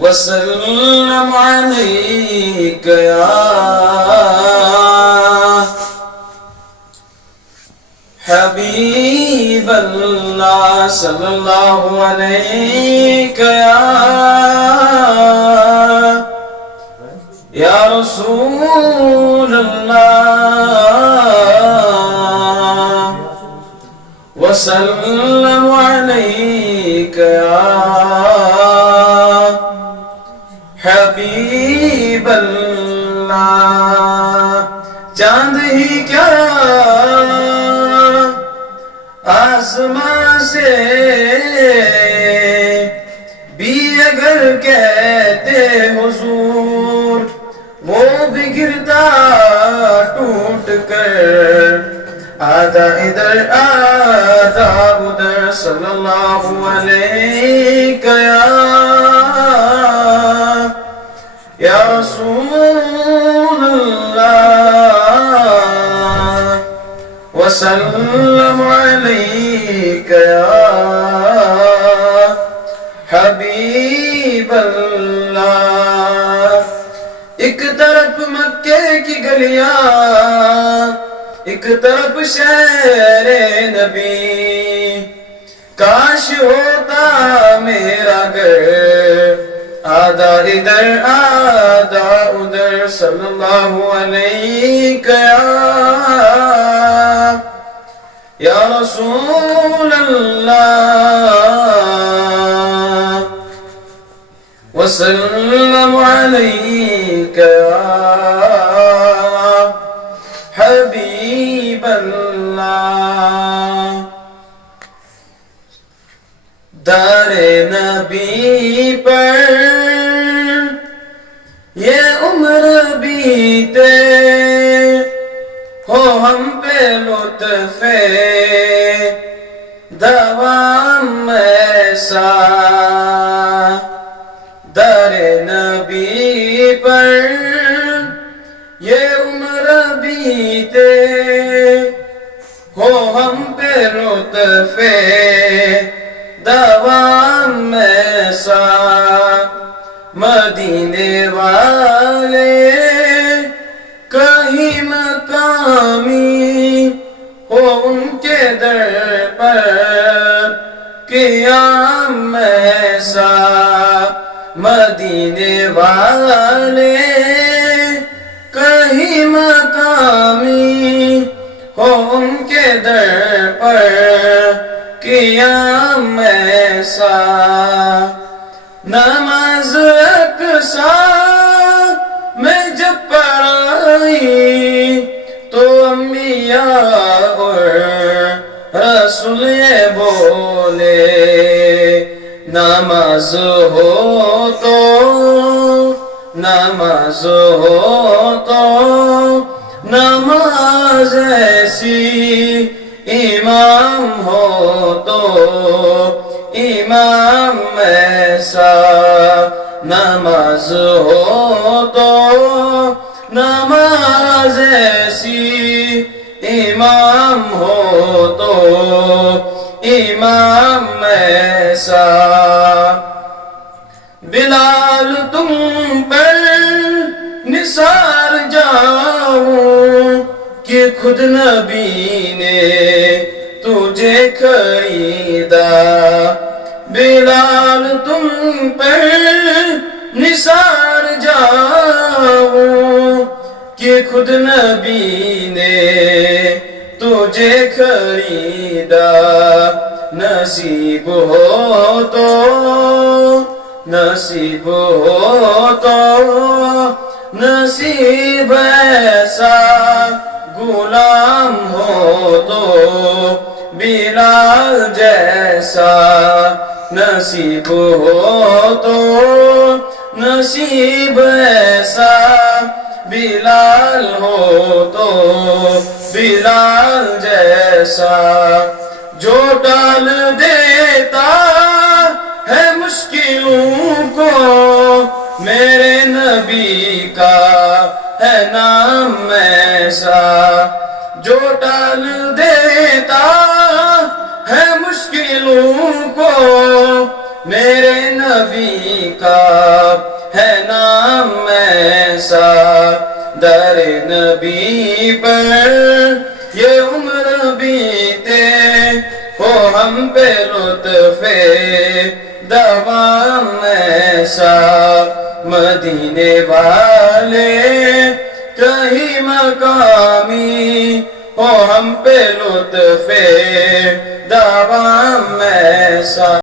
وسلم عليك يا حبيب الله صلى الله عليك يا رسول الله وسلم عليك يا حبیب اللہ چاند ہی کیا آسمان سے بھی اگر کہتے حضور وہ بھی گرتا ٹوٹ کر آدھا ادھر آدھا ادھر صلی اللہ علیہ یا رسول اللہ وسلم علیک یا حبیب اللہ ایک طرف مکے کی گلیاں ایک طرف شہر نبی کاش ہوتا میرا گھر آدھا ادھر آدھا ادھر صلی اللہ علیہ یا رسول اللہ وسلم علیک یا حبیب اللہ دار نبی پر یہ عمر بیتے ہو ہم پہ لطف دوام ایسا در نبی پر یہ عمر بیتے ہو ہم پہ لطف دوام ایسا مدینے والے کہیں مقامی ہو ان کے در پر قیام ایسا مدینے والے کہیں مقامی ہو ان کے در پر قیام ایسا نماز اقصیٰ میں جب پڑھائی تو انبیاء اور رسول یہ بولے نماز ہو تو نماز ایسی امام ہو تو امام ایسا نماز ہو تو نماز ایسی امام ہو تو امام ایسا بلال تم پر نثار جاؤں کہ خود نبی نے تجھے خریدا بلال تم پر نثار جاؤں کہ خود نبی نے تجھے خریدا نصیب ہو تو نصیب ایسا غلام ہو تو بلال جیسا نصیب ہو تو نصیب ایسا بلال ہو تو بلال جیسا جو ٹال دیتا ہے مشکلوں کو میرے نبی کا ہے نام ایسا جو ٹال دیتا ہے مشکلوں کو میرے نبی کا در نبی پر یہ عمر بیتے ہو ہم پہ لطف دوام ایسا مدینے والے کہیں مقامی ہو ہم پہ لطف دوام ایسا